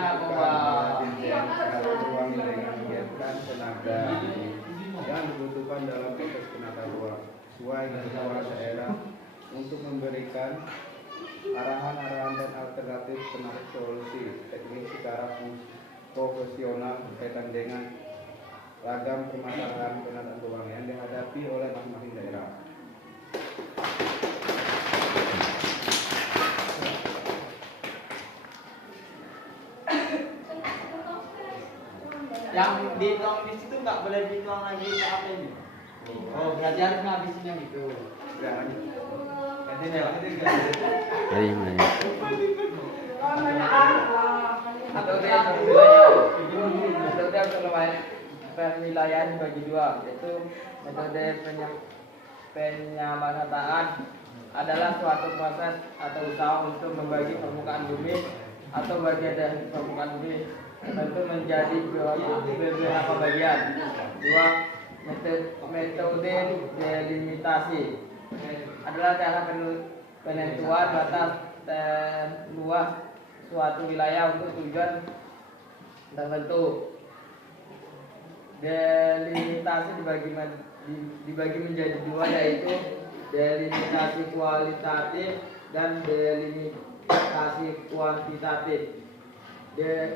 narkoba ruang dengan mengirimkan tenaga yang dibutuhkan dalam proses penata ruang sesuai dengan kepala daerah untuk memberikan arahan-arahan dan alternatif penata solusi teknis secara profesional berkaitan dengan ragam permasalahan penataan ruang yang dihadapi oleh masing-masing daerah. Yang dituang di situ nggak boleh dituang lagi ke apa ini? Oh, berarti harus ngabisin yang itu. Ya, Ganti deh, Pak. Atau penilaian bagi dua, yaitu metode penyamataan adalah suatu proses atau usaha untuk membagi permukaan bumi atau bagian dari permukaan bumi tentu menjadi beberapa bagian. Dua, metode delimitasi adalah cara penentuan batas luas suatu wilayah untuk tujuan tertentu. Delimitasi dibagi menjadi dua, yaitu delimitasi kualitatif dan delimitasi kuantitatif.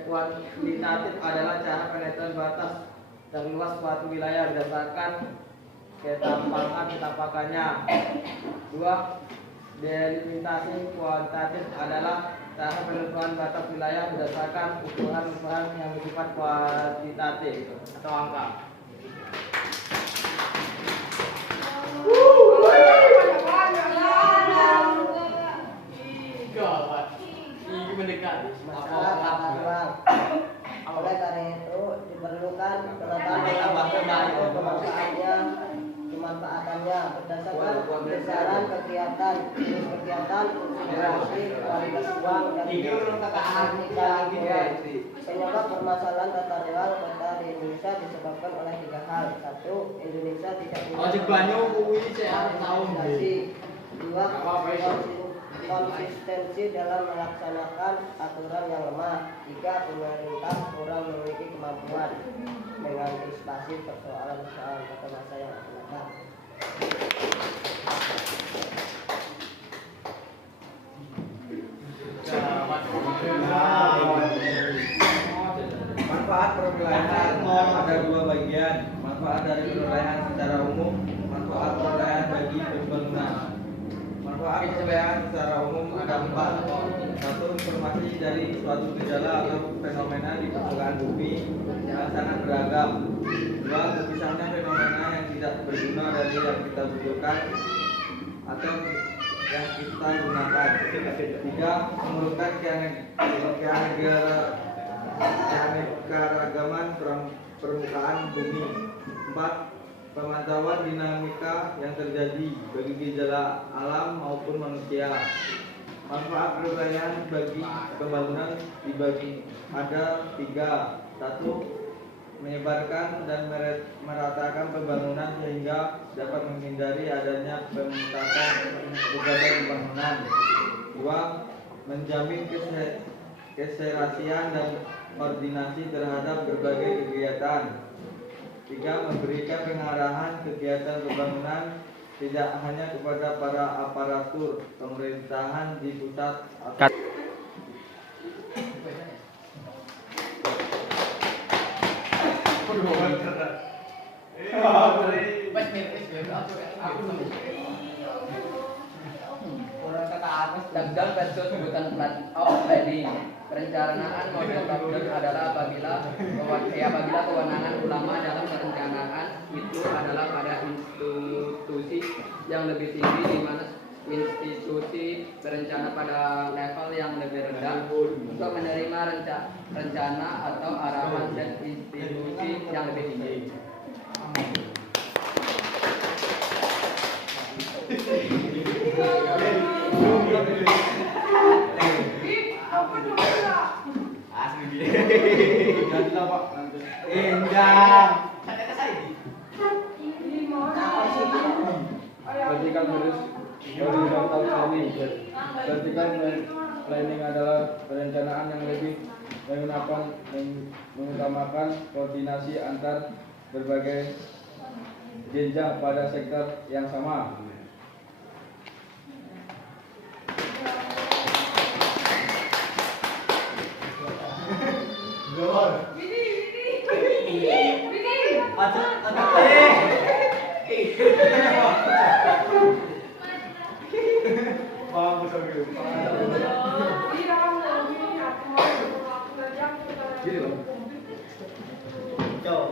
Kuantitatif adalah cara penentuan batas terluas suatu wilayah berdasarkan ketampakannya. Dua, delimitasi kualitatif adalah cara penentuan batas wilayah berdasarkan ukuran-ukuran yang bersifat kuantitatif atau angka. Ini mendekat. Masalah tata ruang. Oleh karena itu diperlukan penetapan kemanfaatannya berdasarkan besaran kegiatan, konsiderasi kualitas ruang dan penyebab permasalahan tata ruang kota di Indonesia disebabkan oleh tiga hal. Satu, Indonesia tidak punya dua, konsistensi dalam melaksanakan aturan yang lemah. Tiga, pemerintah kurang memiliki kemampuan mengantisipasi persoalan-persoalan pada masa yang akan datang. manfaat perwilayahan ada dua bagian. Manfaat dari perwilayahan secara umum, manfaat perwilayahan bagi pembangunan. Manfaat perwilayahan secara umum ada empat. Satu, informasi dari suatu gejala atau fenomena di permukaan bumi yang sangat beragam. Dua, terpisahnya fenomena yang tidak berguna dari yang kita butuhkan atau yang kita gunakan. Tiga, menurunkan keanekaragaman permukaan bumi. Empat, pemantauan dinamika yang terjadi bagi gejala alam maupun manusia. Manfaat perwilayahan bagi pembangunan dibagi ada tiga. Satu, menyebarkan dan meratakan pembangunan sehingga dapat menghindari adanya pemutakan berbagai pembangunan. Dua, menjamin keserasian dan koordinasi terhadap berbagai kegiatan. Tiga, memberikan pengarahan kegiatan pembangunan tidak hanya kepada para aparatur pemerintahan di pusat atau Dagdang versus sebutan planning. Perencanaan model dagdang adalah apabila kewenangan ulama dalam perencanaan itu adalah pada institusi yang lebih tinggi, di mana institusi berencana pada level yang lebih rendah untuk menerima rencana atau arahan dan institusi yang lebih tinggi. Vertical planning adalah perencanaan yang lebih mengutamakan koordinasi antar berbagai jenjang pada sektor yang sama.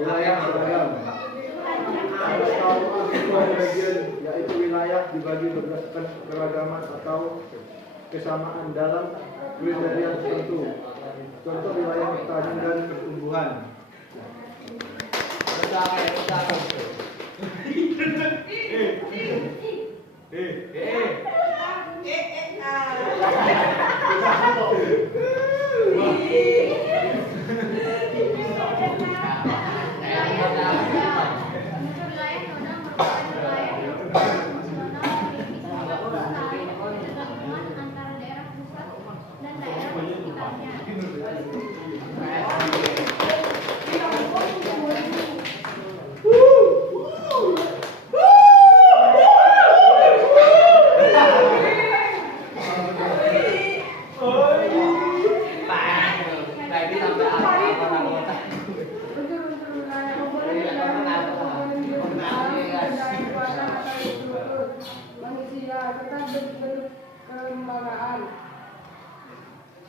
Wilayah beragam. Bagian yaitu wilayah dibagi berdasarkan keragaman atau kesamaan dalam kriteria tertentu. Contoh wilayah pertanian dan pertumbuhan.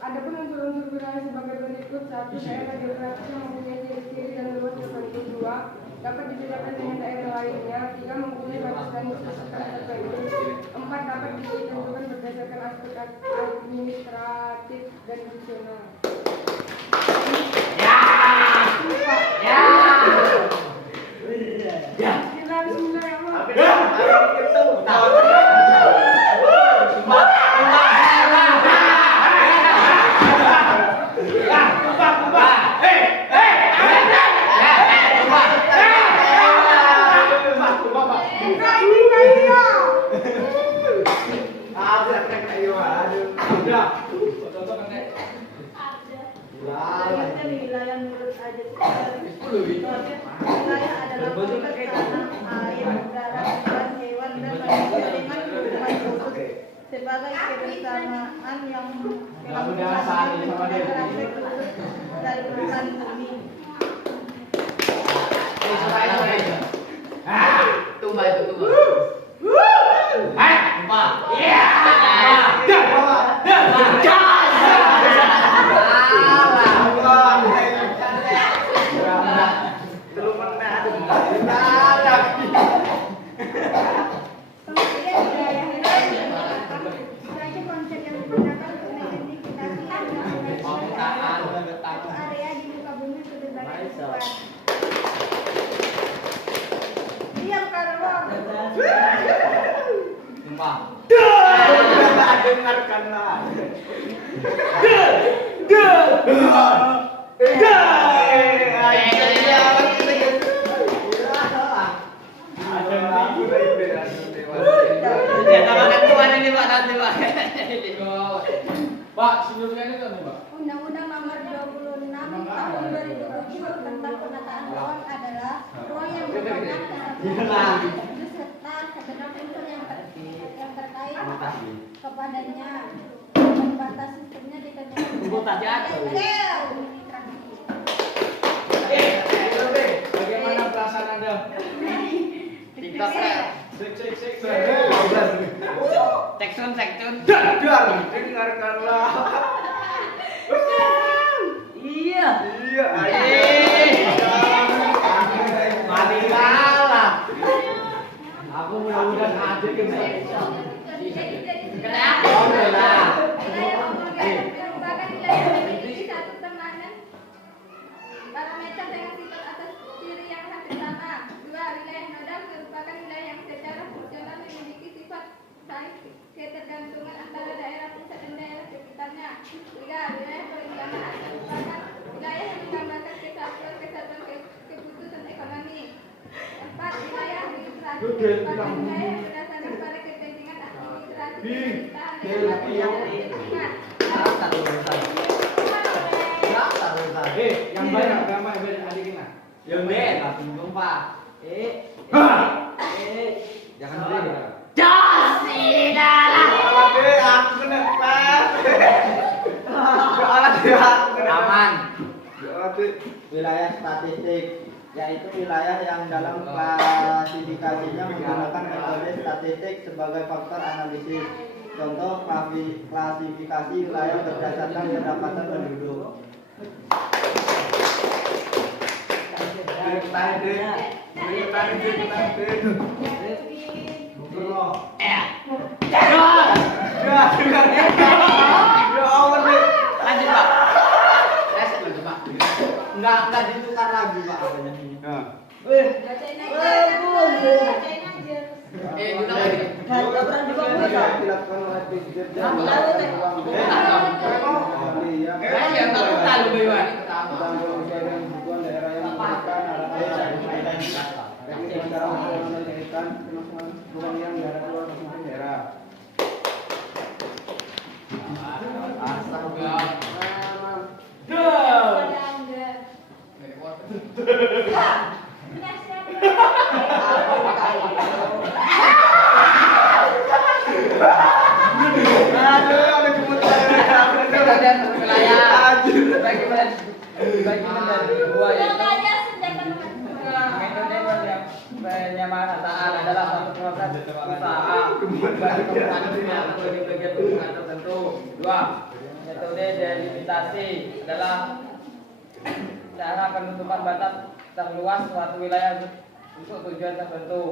Adapun unsur-unsur wilayah sebagai berikut: 1. Daerah geografis yang mempunyai ciri-ciri dan luas tertentu. 2. Dapat dibedakan dengan daerah lainnya. 3. Mempunyai batas dan khususkan tertentu. 4. Dapat ditentukan berdasarkan aspek administratif dan fungsional. Wilayah menurut aja wilayah adalah pusat tanah, air, udara, dan hewan dan manusia dengan kehidupan khusus sebagai kebersamaan yang dari bukan bumi. Tumba itu tumba. Tumba. Iya. Dengarkanlah. Pak, sebelumnya ini kan Pak. Undang-Undang Nomor 26 Tahun 2007 tentang penataan ruang adalah ruang yang berbentuk beserta segenap unsur yang terkait kepadanya. Batas sistemnya ditentukan Bagaimana perasaan Anda? TikTok rap. Seksun. Dengarkanlah. Iya. Iya. Mati kalah. Aku mudah-mudahan ada Kenapa? merupakan wilayah yang memiliki satu temanan parameter dengan sifat atas ciri yang hampir sama. 2. Wilayah nodal merupakan wilayah yang secara fungsional memiliki sifat saling ketergantungan antara daerah pusat dan daerah sekitarnya. 3. Wilayah perencanaan merupakan wilayah yang menggambarkan kesatuan keputusan ekonomi. 4. Wilayah administrasi merupakan wilayah yang berdasarkan pada kepentingan administrasi pemerintahan dan kepentingan. Sumpah. Jangan beri. Aman. Wilayah statistik yaitu wilayah yang dalam klasifikasinya menggunakan metode statistik sebagai faktor analisis. Contoh klasifikasi wilayah berdasarkan pendapatan penduduk. Lanjut, Pak. Reset lagi, Pak. Enggak ditukar lagi, Pak, apanya ini. Bacain aja. Bacain aja. Kita lagi. Dilakukan oleh Presiden dan Yang tahu tahu Dewan. daerah yang memberikan teknik cara menyelesaikan ruang yang daerah luar masing-masing daerah. Pada Anda. Punya siapa? Bagi dari dua Ulang itu aja senjata nomor dua. metode penyamaran adalah satu proses usaha bagi kepentingan atau di bagian hubungan tertentu. Dua, metode delimitasi adalah cara penutupan batas terluas suatu wilayah untuk tujuan tertentu.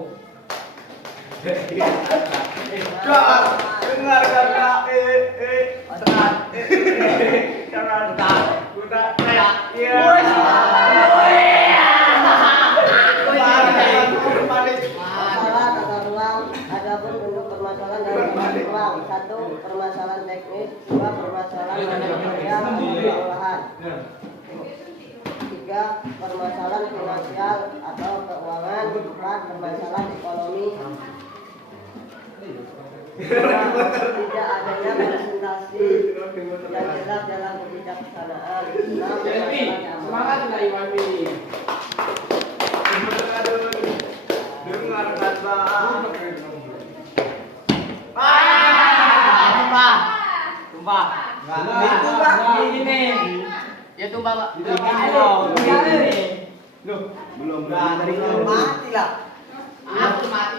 Masalah tata ruang, adapun bentuk permasalahan dalam tata ruang. 1. Permasalahan teknis. 2. Permasalahan material pengolahan. 3. Permasalahan finansial atau keuangan. 4. Permasalahan ekonomi. tidak adanya presentasi yang jelas dalam kebijaksanaan. 6. Semangat lah Iwan ini. Dengarkan, Bang. Tumpah. Itu, Pak. Ini. Ya tumpah, Pak. Belum mati lah. Aku mati.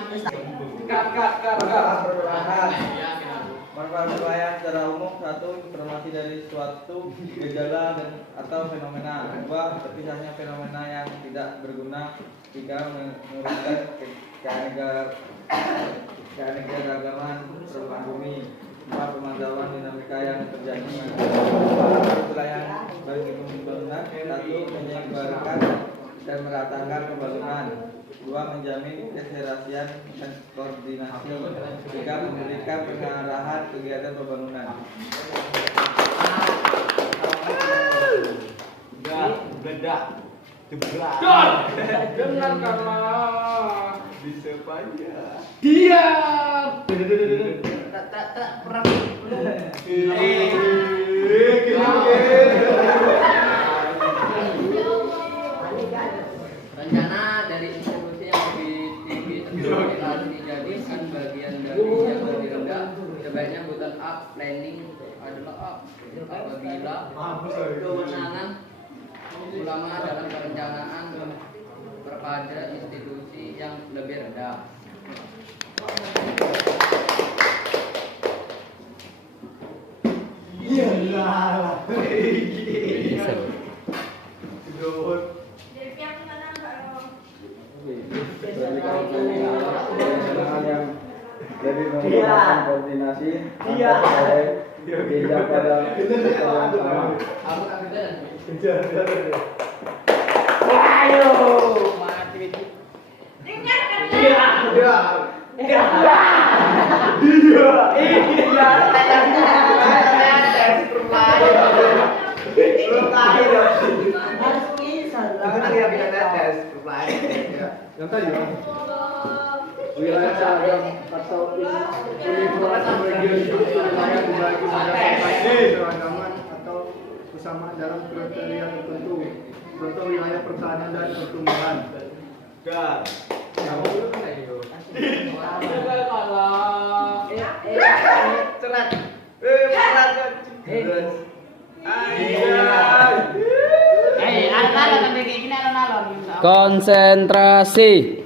Manfaat wilayah secara umum. 1. Informasi dari suatu gejala dan atau fenomena. 2. Terpisahnya fenomena yang tidak berguna. 3. Menguruskan keanekaragaman permukaan bumi. 4. Pemantauan dinamika yang terjadi. Wilayah bagi pembangunan. 1. Menyebarkan dan meratakan pembangunan. 2. Menjamin keserasian dan koordinasi. 3. Memberikan pengarahan kegiatan pembangunan. Geledak. Jebrak. Dengarkanlah. Bisa panjang. Diam. Tak pernah rencana dari institusi yang lebih tinggi tersebut dijadikan bagian dari yang lebih rendah. Sebaiknya bottom up planning adalah apabila kewenangan ulama dalam perencanaan kepada institusi yang lebih rendah. Dari pihak mana, Pak Ro? Kewenangan yang lebih menggunakan koordinasi antar jenjang pada sektor yang sama. Aku tak bisa. Mati. Dengarkan. Harus bisa. Yang tadi ya, wilayah seragam atau uniform bagian wilayah dibagi menjadi seragaman atau kesamaan dalam kriteria tertentu. Contoh wilayah pertanian dan pertumbuhan. Dar. Kamu dulu kan itu. Cerat. Cerat. Konsentrasi.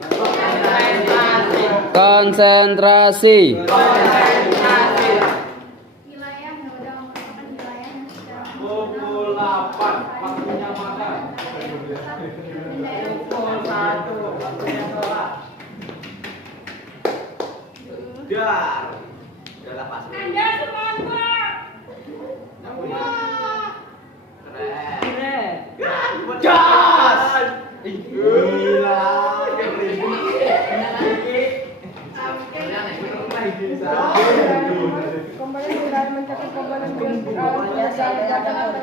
Konsentrasi. Wilayah Noda merupakan wilayah yang secara Pukul 8 waktunya makan. Pukul 1 waktunya sholat. Dar. Udah lah pas. Anda semangat. Keren. Gas. Gila. Komponen wilayah mencakup komponen biologis alam sosial dan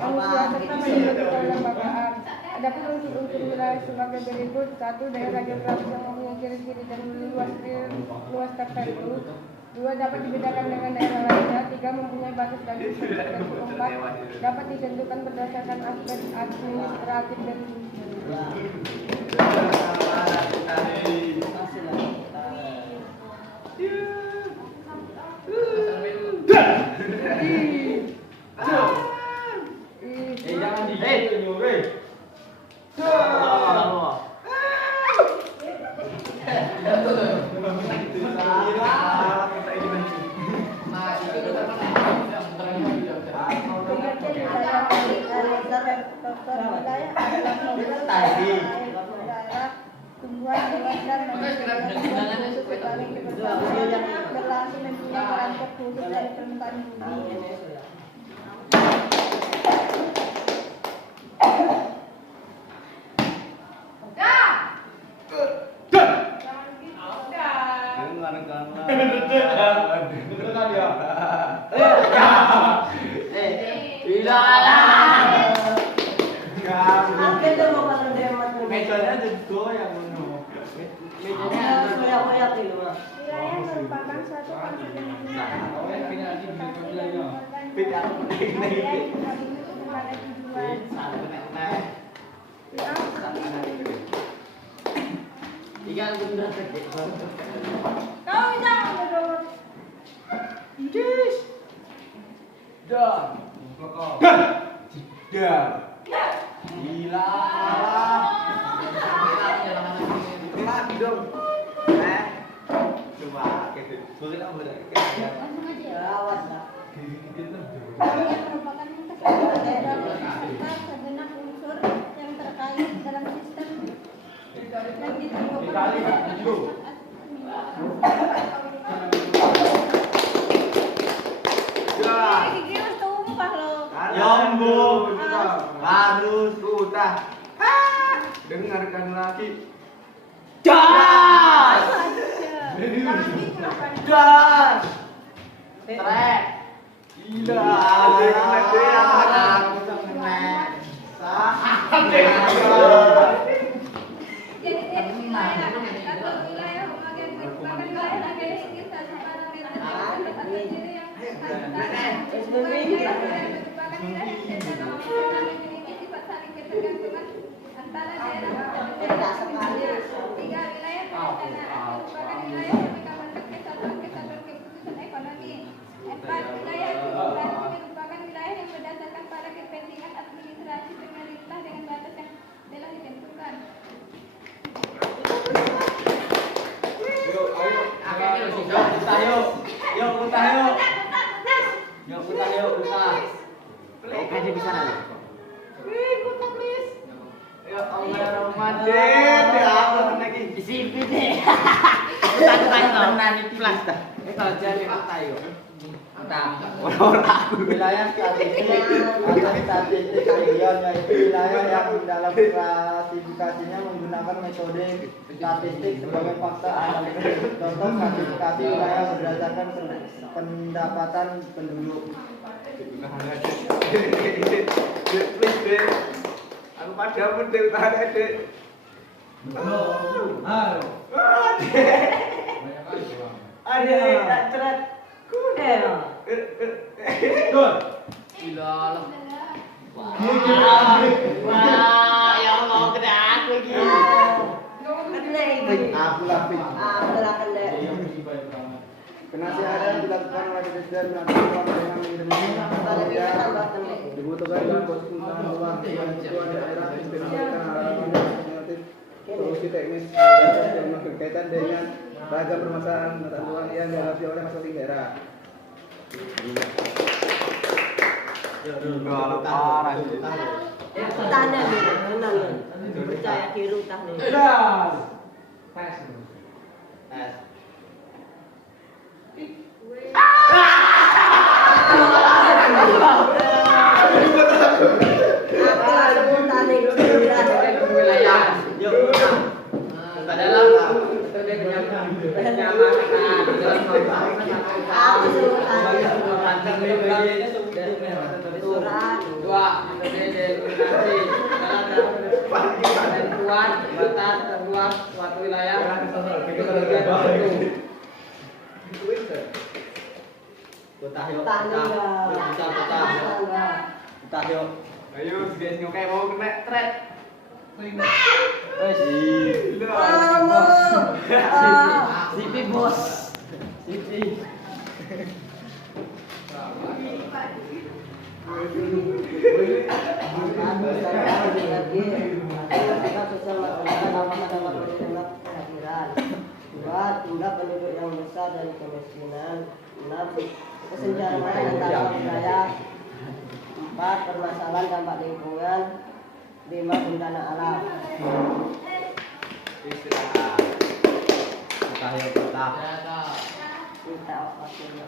manusia serta metode kelembagaan. Adapun unsur-unsur wilayah sebagai berikut: 1. Daerah geografis yang mempunyai ciri-ciri dan luas tertentu. 2. Dapat dibedakan dengan daerah lainnya. 3. Mempunyai batas dan struktur tertentu. 4. Dapat ditentukan berdasarkan aspek administratif dan Jangan di nyuri. tumbuhan hewan dan berlangsung mempunyai peran terkhusus dari permukaan bumi. Mejanya ada dua yang menurut. Mejanya Wilayah merupakan suatu konsep yang digunakan untuk Beda berbagai tujuan. Kau bisa menurut Gila. Lagi dong. Coba gitu. Boleh boleh. Langsung aja ya. Wilayah merupakan kesatuan daerah serta segenap unsur yang terkait dalam sistem yang ditentukan Nyambung. Harus udah. Dengarkan lagi. Gas. Gas. Trek. Gila. jadi wilayah atau wilayah homogen merupakan wilayah yang memiliki satu parameter atau ciri yang merupakan wilayah yang serta memiliki sifat saling ketergantungan antara daerah tertentu. 3. Wilayah perencanaan merupakan wilayah yang menggambarkan kesatuan keputusan ekonomi. 4. Wilayah administrasi merupakan wilayah yang berdasarkan pada kepentingan administrasi pemerintah dengan batas yang telah ditentukan. Yuk, ayo. Kita yuk. Yuk, kita yuk. Yuk, kita yuk, kita. Aja bisa nanti. Ya Allah, Ramadan. Ya Allah, lagi. Disipit deh. Kita nani plus dah. Kalau jadi kita yuk. Wilayah statistik region yaitu wilayah yang dalam klasifikasinya menggunakan metode statistik sebagai faktor analisis. Contoh klasifikasi wilayah berdasarkan pendapatan penduduk. Aku pada mendel ada dek. Halo. Ada tak cerat. Kuda. Gila lah. Wah, ya Allah, kena aku lagi. Aku lapik. Silakan deh. Penasihat dilakukan oleh presiden melakukan dengan Indonesia dibutuhkan dalam konsultan luar dengan kebutuhan daerah implementasikan hal-hal alternatif solusi teknis yang berkaitan dengan ragam permasalahan pengetahuan yang dihadapi oleh masing-masing daerah. Tanya nih, tenang nih. Percaya diri utah nih. Aku langsung tanya Wilayah. Adalah metode penyamakan dalam Aku suruh tanya. Surat dua metode delimitasi dalam penentuan batas terluas suatu wilayah Ayo, guys, nyokap mau kena thread. Sipi bos. Sipi. Dua, jumlah penduduk yang besar dan kemiskinan. 6, kesenjangan antara wilayah. 4, permasalahan dampak lingkungan. 5, bencana alam. Kita waktunya.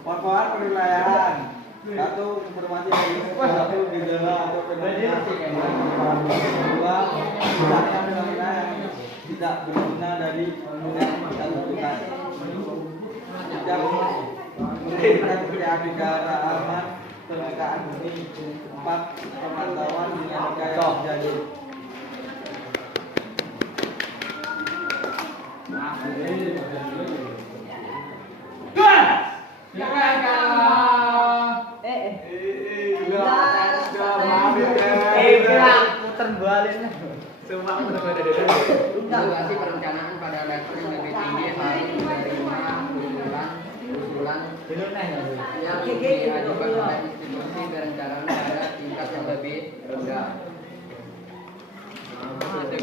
Manfaat penilaian. 1. Informasi dari 1. Gejala atau fenomena. 2. Misalnya fenomena yang tidak berguna dari yang kita tentukan. 3. Menentukan keanekaragaman permukaan bumi. 4. Pemantauan dinamika yang terjadi. Evaluasi perencanaan pada level yang lebih tinggi harus menerima usulan yang diajukan oleh institusi perencanaan pada tingkat yang lebih rendah. Adalah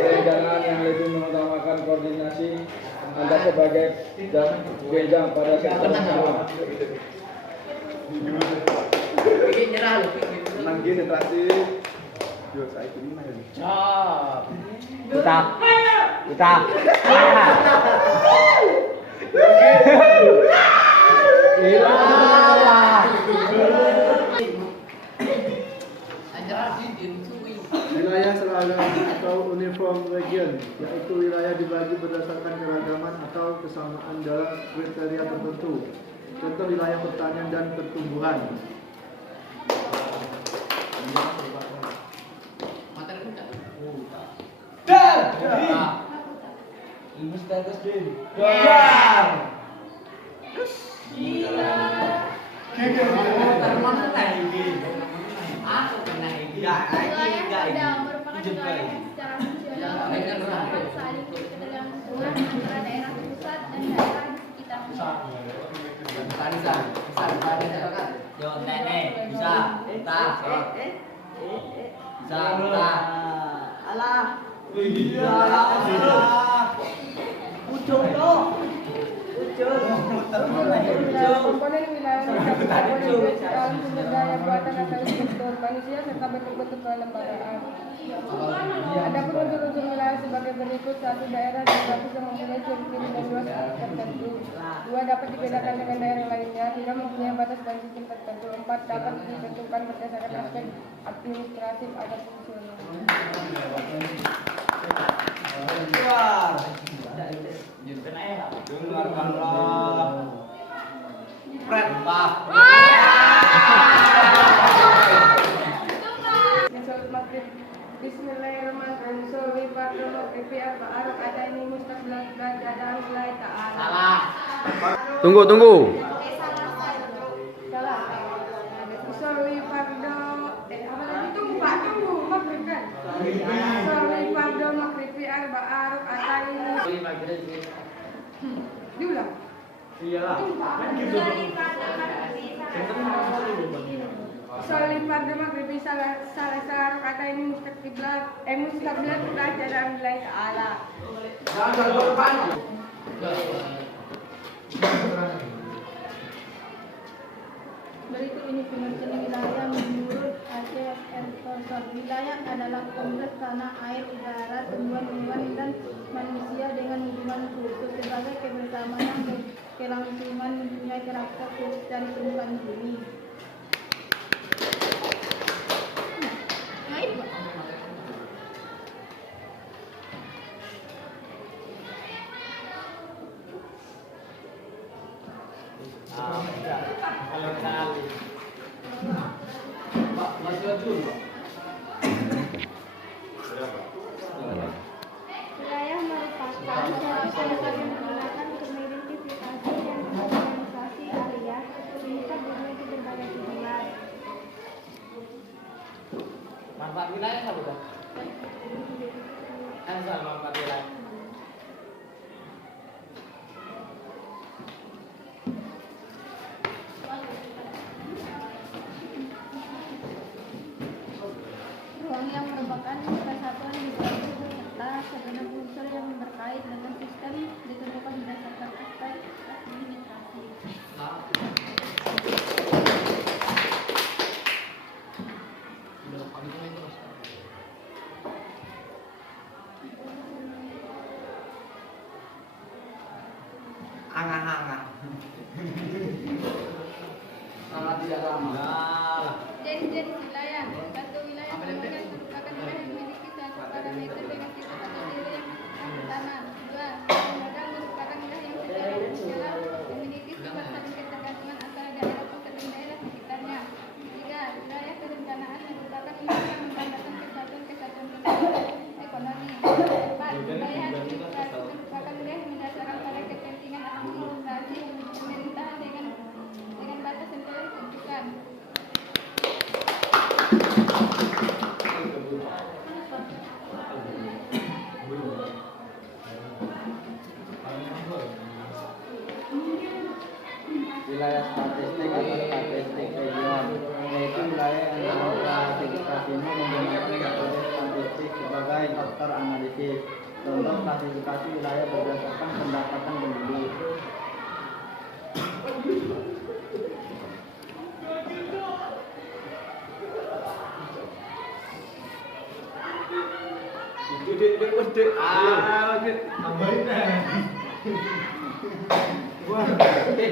perencanaan yang lebih mengutamakan koordinasi antar sebagai jenjang pada sektor sama. Nanggi literasi. Yo saya ini mah. Kita. Wilayah seragam atau uniform region, yaitu wilayah dibagi berdasarkan keragaman atau kesamaan dalam kriteria tertentu. Contoh wilayah pertanian dan pertumbuhan. Wilayah sedang merupakan wilayah yang secara fungsional dapat saling ketergantungan antara daerah pusat dan daerah di sekitarnya. Alah. Ujung dong. Komponen wilayah komponen dalam sumber daya buatan atau struktur manusia serta bentuk-bentuk kelembagaan. Adapun unsur-unsur wilayah sebagai berikut: 1. Daerah geografis yang mempunyai ciri-ciri dan luas tertentu. 2. Dapat dibedakan dengan daerah lainnya. 3. Mempunyai batas dan sistem tertentu. 4. Dapat ditentukan berdasarkan aspek administratif atau fungsional. Bismillahirrahmanirrahim. Sholli fardhu maghribi arba'arok ataini mustaqbilan badan mulai ta'ala. Salah. Tunggu. Salah. Sholli fardhu apa tadi? Tunggu maghrib kan? Sholli fardhu maghribi arba'arok ataini. Diulang. Iyalah. Sholat pada maghrib salah kata ini mustaqbilat belajar nilai ta'ala. Berikut ini pengertian wilayah menurut Aceh Ertosol. Wilayah adalah kompleks tanah, air, udara, tumbuhan-tumbuhan dan manusia dengan hubungan khusus sebagai kebersamaan dan kelangsungan mempunyai karakter khusus dari permukaan bumi. Wilayah merupakan suatu tempat yang digunakan untuk mengidentifikasi dan mengorganisasi area sekitar berbagai berbagai tujuan. Manfaat wilayah apa bukan? Asal manfaat wilayah. Ruang yang merupakan kesatuan di suatu serta segenap unsur yang berkait dengan sistem ditentukan berdasarkan aspek administrasi. Angah-angah. Sangat tidak ramah. Jenis wilayah. Satu wilayah merupakan wilayah yang memiliki suatu parameter dengan sifat atau ciri yang sama. Dua, lembaga merupakan wilayah yang secara fungsional memiliki sifat saling ketergantungan antara daerah pusat dan daerah sekitarnya. Tiga, wilayah kerencanaan merupakan wilayah yang menggambarkan kesatuan ekonomi. Empat, wilayah administrasi merupakan wilayah yang mendasarkan pada kepentingan administrasi pemerintahan dengan batas yang telah ditentukan. Wilayah statistik atau statistik region, yaitu wilayah yang klasifikasinya menggunakan metode statistik sebagai faktor analisis. Contoh klasifikasi wilayah berdasarkan pendapatan penduduk.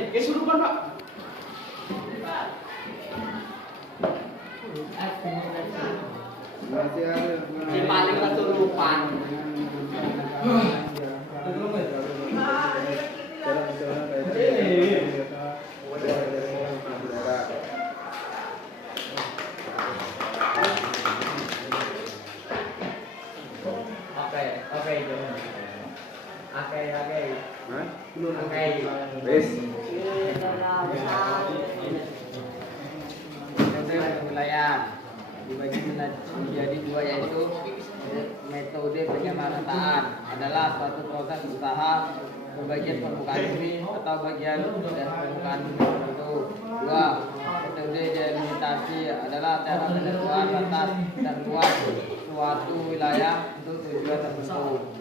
Kesurupan Pak. Si paling kesurupan. Wilayah dibagi menjadi dua, yaitu metode penyamaran adalah suatu proses usaha pembagian permukaan bumi atau bagian dari permukaan bumi tertentu. Dua, metode delimitasi adalah cara penentuan batas dan luas suatu wilayah untuk tujuan tertentu.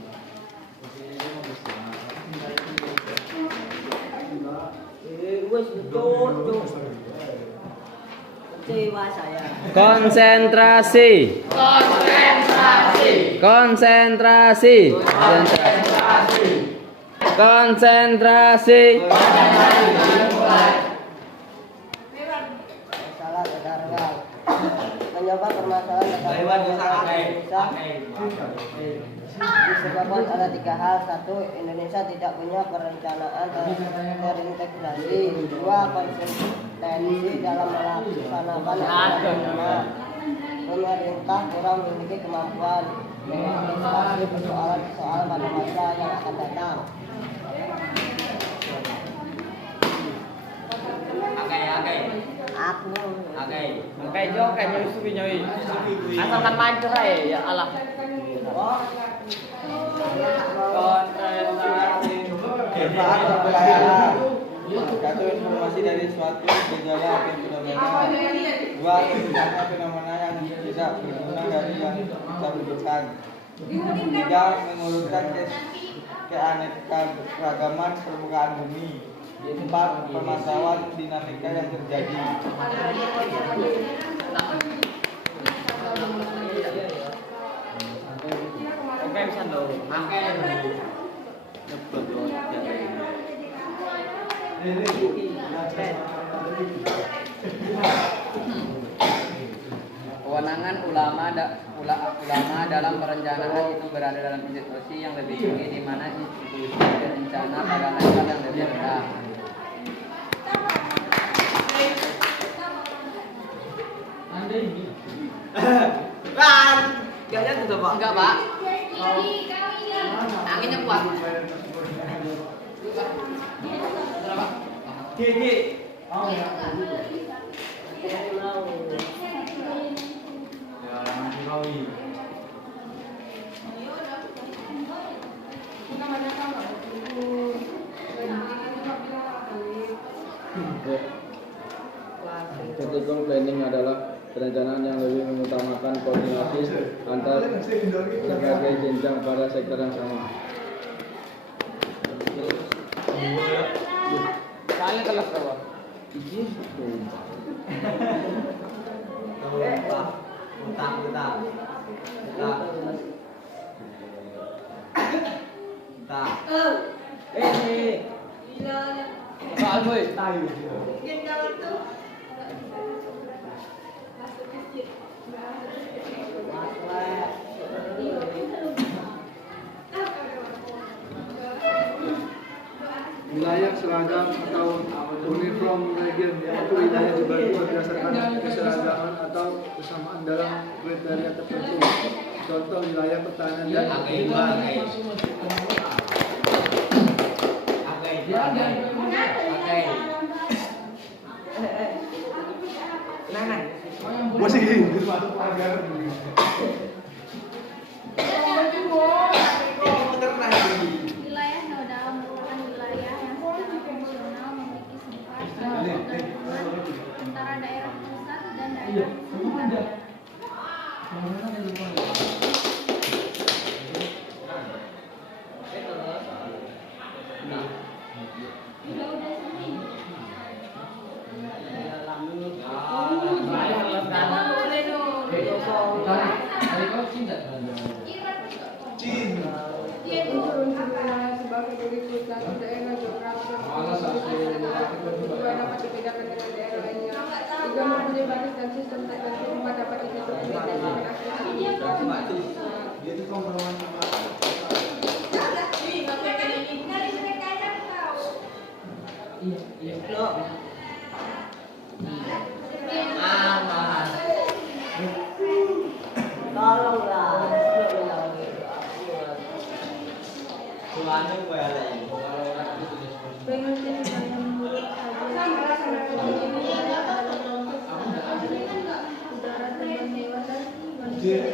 Konsentrasi. Salah saudara. Mencoba permasalahan tentang Indonesia disebabkan ada 3 hal. 1. Indonesia tidak punya perencanaan terintegrasi. 2. Konsistensi dalam melaksanakan aturan. Pemerintah kurang memiliki kemampuan mengantisipasi persoalan-persoalan pada masa yang akan datang. Aku Oke, Jo, kayak nyoi suki nyoi. Asalkan main cerai ya Allah. Manfaat perkuliahan. 1. Informasi dari suatu gejala atau fenomena. 2. Tidaknya fenomena yang tidak berguna dari yang kita butuhkan. 3. Mengurutkan keanekaragaman permukaan bumi. 4. Permasalahan dinamika yang terjadi. Oke, bisa dong. Kewenangan ulama dalam perencanaan itu berada dalam institusi yang lebih tinggi, di mana institusi berencana pada level yang lebih rendah. Gaknya tuh Pak. Enggak, Pak. Anginnya kuat. Gigi. Critical planning adalah perencanaan yang lebih mengutamakan koordinasi antar berbagai jenjang pada sektor yang sama. Kalian kelas berapa? Soal boy. Wilayah seragam atau uniform region, yaitu wilayah dibagi berdasarkan keseragaman atau kesamaan dalam kriteria tertentu. Contoh wilayah pertanian dan lingkungan. Masih gini, masuk pagar. Wilayah nodal merupakan wilayah yang secara fungsional memiliki sifat gabungan antara daerah pusat dan daerah sekitar. Dia turun di wilayah sebagai berikut. 1. Daerah geografis kedua dapat dibedakan dengan daerah lainnya. 3. Mempunyai basis dan sistem tertentu. 4. Dapat ditentukan dengan aktivitas. tolonglah. Pengertian yang menurut saja ini adalah udara terbang hewan dan manusia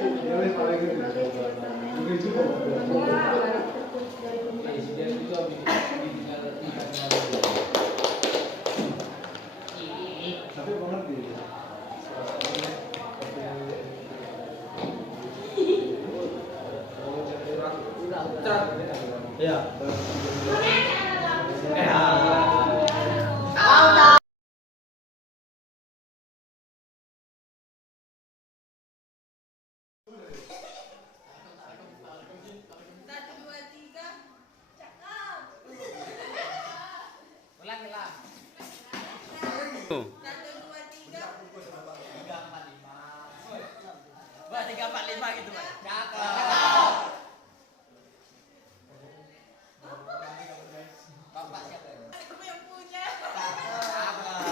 Ayo,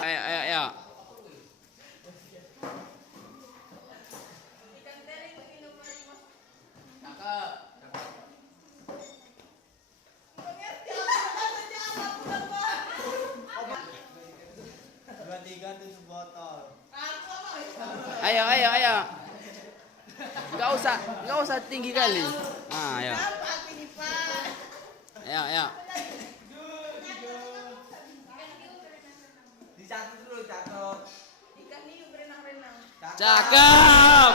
ayo, ayo. Ayo, ayo, ayo. Nggak usah tinggi kali. Ah, ayo. Ayo, ayo. Dicatat dulu, catat. Cakep.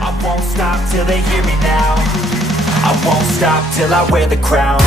I won't stop till they hear me now. I won't stop till I wear the crown.